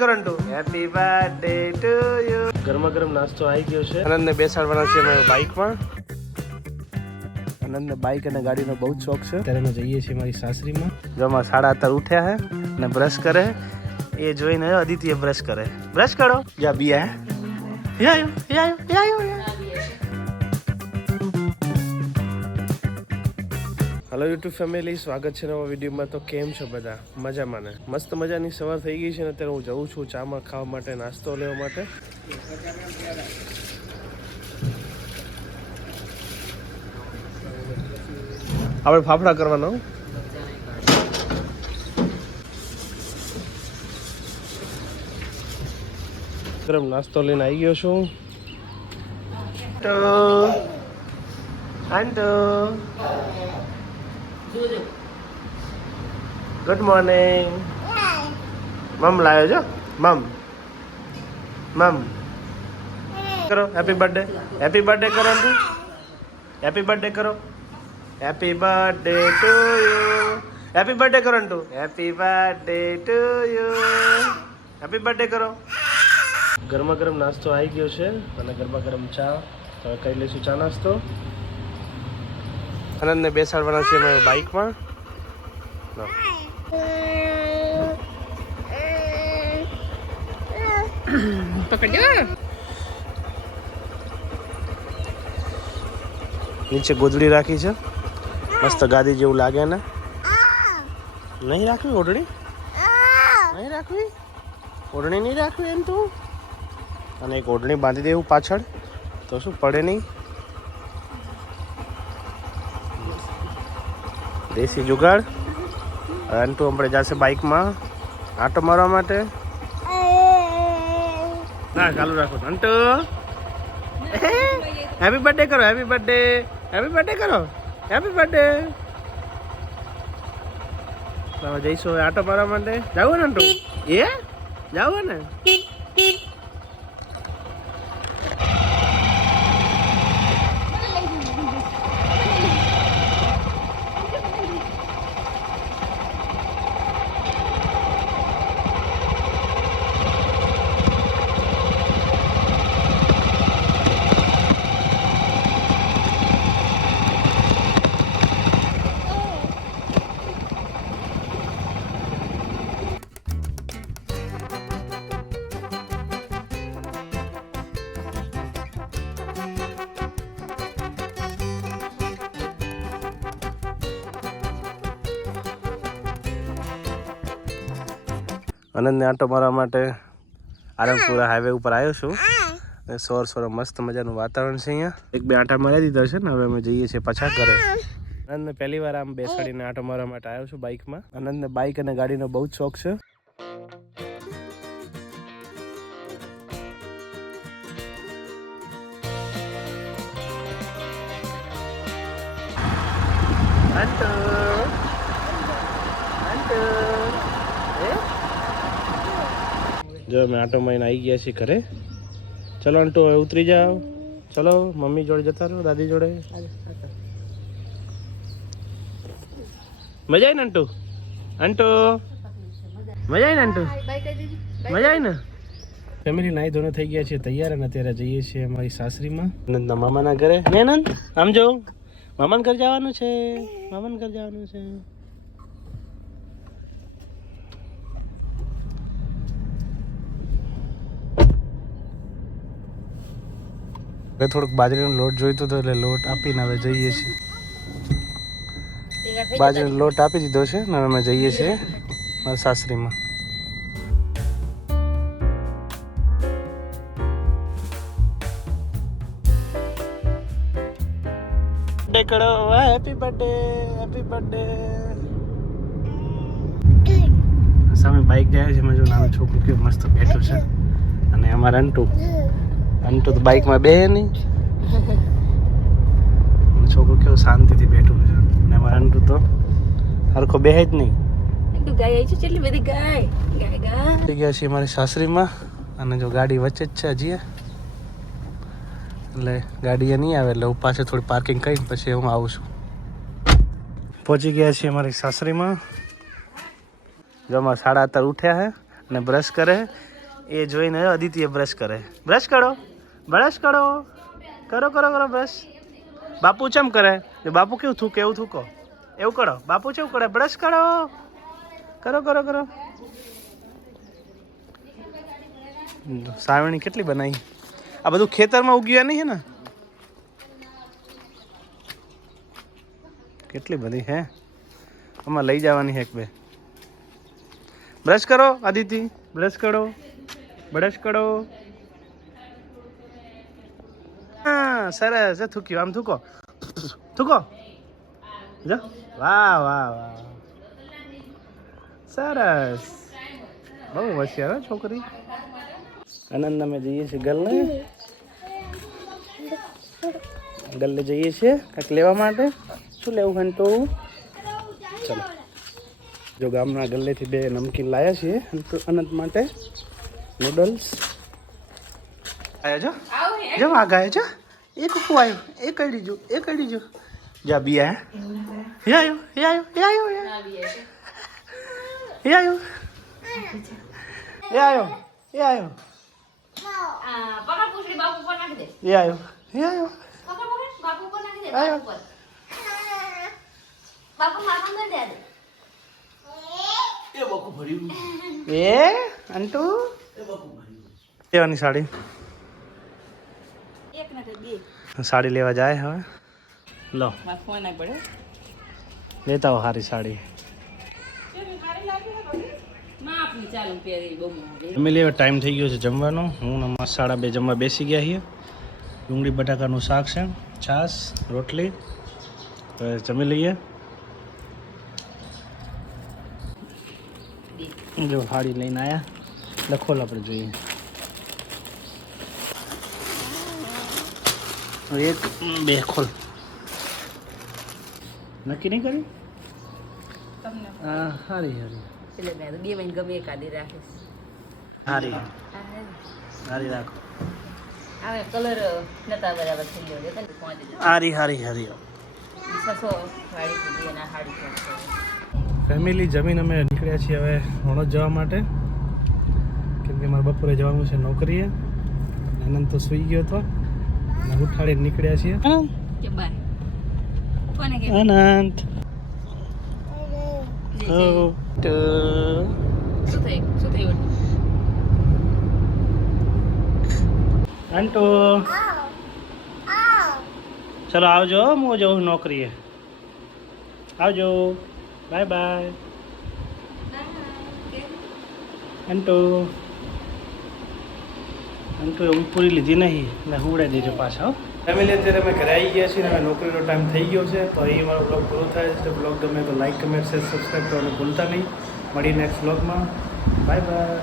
કરંટુ happy birthday to you ગરમા ગરમ નાસ્તો આવી ગયો છે. આનંદને બેસાડવાના છે અમે બાઇકમાં. આનંદને બાઇક અને ગાડીનો બહુ જ શોખ છે. ત્યારે અમે જઈએ છીએ મારી સાસરીમાં. જો અમારા સાડા અત્યારે ઉઠ્યા હે અને બ્રશ કરે. એ જોઈને અદિત્ય બ્રશ કરે. બ્રશ કરો. જા બી એ આયો એ હેલો યુટ્યુબ ફેમિલી સ્વાગત છે નવા વિડીયોમાં. તો કેમ છો બધા? મજામાં ને? મસ્ત મજાની સવાર થઈ ગઈ છે ને અત્યારે હું જઉં છું ચામાં ખાવા માટે, નાસ્તો લેવા માટે. આપણે ફાફડા કરવાનો ગરમ નાસ્તો લઈને આવી ગયો છું. તો ગુડ મોર્નિંગ મમ લાવ્યો છો? મમ મમ કરો હેપી બર્થડે હેપી બર્થડે કરો આંટી હેપી બર્થડે કરો. Happy birthday to you happy birthday કરો આંટુ happy birthday to you happy birthday કરો. ગરમા ગરમ નાસ્તો આવી ગયો છે અને ગરમા ગરમ ચા. તો હવે કરી લઈશું ચા નાસ્તો. આનંદને બેસાડવાના છે અમે બાઇકમાં. નીચે ગોદડી રાખી છે. મસ્ત ગાદી જેવું લાગે ને નહીં રાખવી ઓઢણી? નહીં રાખવી? ઓઢણી નહીં રાખવી એમ તું. અને એક ઓઢણી બાંધી દેવું પાછળ. તો શું પડે નહીં? દેશી જુગાડ. અંટુ આપણે જશે બાઇકમાં આટો મારવા માટે. ના ચાલુ રાખો. અંટુ હેપી બર્થડે કરો હેપી બર્થડે હેપી બર્થડે કરો. હેપી બર્થડે જઈશું આટો મારવા માટે. જાવું ને અંટુ એ જાવું ને? આનંદને આંટો મારવા માટે આરંગપુરા હાઈવે ઉપર આવ્યો છું. અને સોર સોર મસ્ત મજાનું વાતાવરણ છે અહીંયા. એક બે આંટા મારી દીધા છે ને હવે અમે જઈએ છીએ પાછા ઘરે. આનંદને પહેલી વાર આમ બેસાડીને આંટો મારવા માટે આવ્યો છું બાઇકમાં. આનંદને બાઇક અને ગાડીનો બહુ જ શોખ છે. આંટો આંટો એ જો અમે આટો મારીને આવી ગયા છીએ ઘરે. ચલો અંટુ હવે ઉતરી જાઓ. ચલો મમ્મી જોડે જતા રહો દાદી જોડે. મજા આવી ને અંટુ? અંટુ? મજા આવી ને અંટુ? મજા આવી ને? ફેમિલી નાઈ ધોને થઈ ગયા છે તૈયાર અને અત્યારે જઈએ છીએ અમારી સાસરીમાં. નંદના મામાના ઘરે. ને નંદ? આમ જો. મામાના ઘર જવાનું છે. મામાન ઘર જવાનું છે. હવે થોડુંક બાજરીનો લોટ જોઈતો હતો એટલે લોટ આપીને હવે જઈએ છીએ. બાજરીનો લોટ આપી દીધો છે ને હવે અમે જઈએ છીએ મારા સાસરીમાં. બર્થડે કરો. હેપી બર્થડે હેપી બર્થડે સામે બાઈક જાય છે મજો જો છોકરો છોકરું કેવું મસ્ત બેઠું છે. અને અમારા અંટુ. અંટુ તો બાઇકમાં બે નહીં. છોકરો કેવું શાંતિથી બેઠું છે. અને મારા અંટુ તો હરખો બેહે જ નહીં. ગાય આવી છે? કેટલી બધી ગાય? ગાય ગાય. ગયા છીએ મારી સાસરીમાં. અને જો ગાડી વચ્ચે જ છે હજી. એટલે ગાડી નહીં આવે એટલે હું થોડી પાર્કિંગ કરીને પછી હું આવું છું. પહોંચી ગયા છીએ અમારી સાસરીમાં. જો અમારા સાડા અત્યારે ઉઠ્યા છે અને બ્રશ કરે એ જોઈને અદિત્ય બ્રશ કરે બ્રશ કરો. બ્રશ કરો. કરો કરો કરો બ્રશ બાપુ ચમ કરે? બાપુ કેવું થૂકે, એવું થૂકો? એવું કરો. બાપુ ચેવું કરે? બ્રશ કરો. કરો કરો કરો. સાવણી કેટલી બનાવી? આ બધું ખેતરમાં ઉગ્યા નહીં ને? કેટલી બધી હે? આમાં લઈ જવાની એક બે. બ્રશ કરો, આદિતિ. બ્રશ કરો. બ્રશ કરો. હા સરસ થૂક્યું. આમ થૂકો. થૂકો. જો. વાહ વાહ વાહ. સરસ. બહુ હોશિયાર હો છોકરી. આનંદ અમે જઈએ છીએ ગલ્લે ગલ્લે જઈએ છીએ કંઈક લેવા માટે. શું લેવું હંટો ચલો. જો ગામના ગલ્લેથી બે નમકીન લાયા છીએ અનંત માટે નૂડલ્સ આયા છો? આ ગાય છે. એ કુકુ આવ્યો એ કડી જો એ કડી જો જા બી આ હે આયો હે આયો હે આયો હે આવી હે આયો હે આયો હે આયો આ પકડ પૂછડી બાપુ પર નાખી દે હે આયો હે આયો પકડ પકડ બાપુ પર નાખી દે આયો. બાપુ પર બાપુ માથા માં દે દે એ અંટુ લેવાની સાડી એક ના બે સાડી લેવા જાય હવે. લો. માર ફોન ના પડે લેતા હો સારી સાડી ફેમિલી હવે ટાઈમ થઈ ગયો છે જમવાનો. હું અમારા સાડા બે જમવા બેસી ગયા છીએ. ડુંગળી બટાકાનું શાક છે છાશ રોટલી. હવે જમી લઈએ. જો હાડી લઈને આવ્યા લખોલ આપણે જોઈએ. એક બે ખોલ. નક્કી નહીં કર્યું હા હારી હારી. એટલે મેં બે મહિને ગમે એ કાઢી રાખીશ. હારી. હારી રાખો. હવે કલર નતા બરાબર થઈ ગયો હારી હારી હારી. ફેમિલી જમીન અમે નીકળ્યા છીએ હવે વણોદ જવા માટે. કેમ કે મારે બપોરે જવાનું છે નોકરીએ. આનંદ તો સૂઈ ગયો હતો ઉઠાડીને નીકળ્યા છીએ. અનંત. આંટો ચલો આવજો હો, હું જઉં નોકરીએ. આવજો. Bye bye. આંટો તો ઊંઘ પૂરી લીધી નહીં. એટલે હુવડાવી દીધો પાછા ફેમિલી અત્યારે અમે ઘરે આવી ગયા છીએ અને નોકરીનો ટાઈમ થઈ ગયો છે. તો અહીં મારો બ્લોગ પૂરો થાય છે. બ્લોગ ગમે તો લાઈક કમેન્ટ શેર સબસ્ક્રાઈબ કરવાનું ભૂલતા નહીં. મળી નેક્સ્ટ બ્લોગમાં બાય બાય